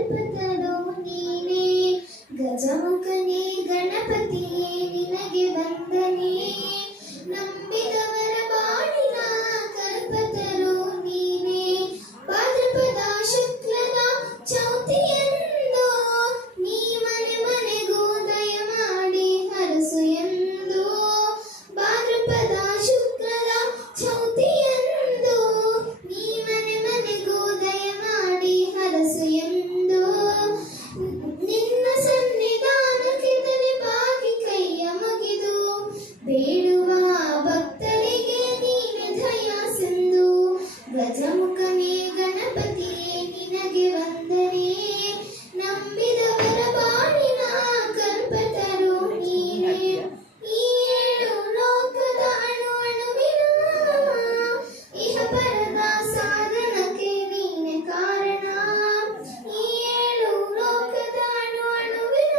ಕಲ್ಪತರು ನೀನೇ. ಗಜಮುಖನೇ ಗಣಪತಿಯೇ ನಿನಗೆ ವಂದನೆ. ನಂಬಿದವರ ಬಾಳಿನ ಕಲ್ಪತರು ನೀನೇ. ಭಾದ್ರಪದ ಶುಕ್ಲದ ಚೌತಿಯಂದು ನೀ ಮನೆ ಮನೆಗೂ ದಯ ಮಾಡಿ ಹರಸು ಎಂದು. ಭಾದ್ರಪದ ಶುಕ್ಲದ ಚೌತಿಯಂದು ನೀ ಮನೆ ಮನೆಗೂ ದಯ ಮಾಡಿ ಹರಸು ಎಂದು. ನಿನ್ನ ಸನ್ನಿಧಾನಕ್ಕೆ ತಲೆ ಬಾಗಿ ಕೈಯ ಮುಗಿದು ಬೇಡುವ ಭಕ್ತರಿಗೆ ನೀನೆ ದಯ ಸಿಂಧು. ಗಜಮುಖನೇ ಗಣಪತಿಯೇ ನಿನಗೆ ವಂದನೆ. ನಂಬಿದವರ ಬಾಳಿನ ಕಲ್ಪತರು ನೀನೇ. ಈ ಏಳು ಲೋಕದ ಅಣು ಅಣುವಿನ ಇಹ ಪರದ ಸಾಧನಕ್ಕೆ ನೀನೆ ಕಾರಣ. ಈ ಏಳು ಲೋಕದ ಅಣು ಅಣುವಿನ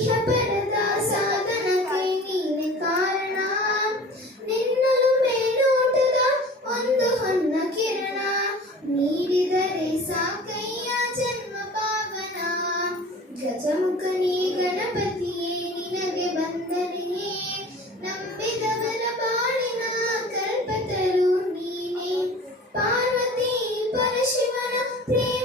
ಇಹ ಪರದ ಸಾಧನಕ್ಕೆ ನೀನೆ ಕಾರಣ. ನಿನ್ನಲು ಮೇಲೋಟದ ಒಂದು ಹೊನ್ನ ಕಿರಣ ನೀಡಿದರೆ ಸಾಕಯ್ಯ ಜನ್ಮ ಪಾವನ. ಗಜಮುಖನೇ ಗಣಪತಿಯೇ ನಿನಗೆ ವಂದನೆ. ನಂಬಿದವರ ಬಾಳಿನ ಕಲ್ಪತರು ನೀನೇ. ಪಾರ್ವತಿ ಪರಶಿವನ ಪ್ರಿಯ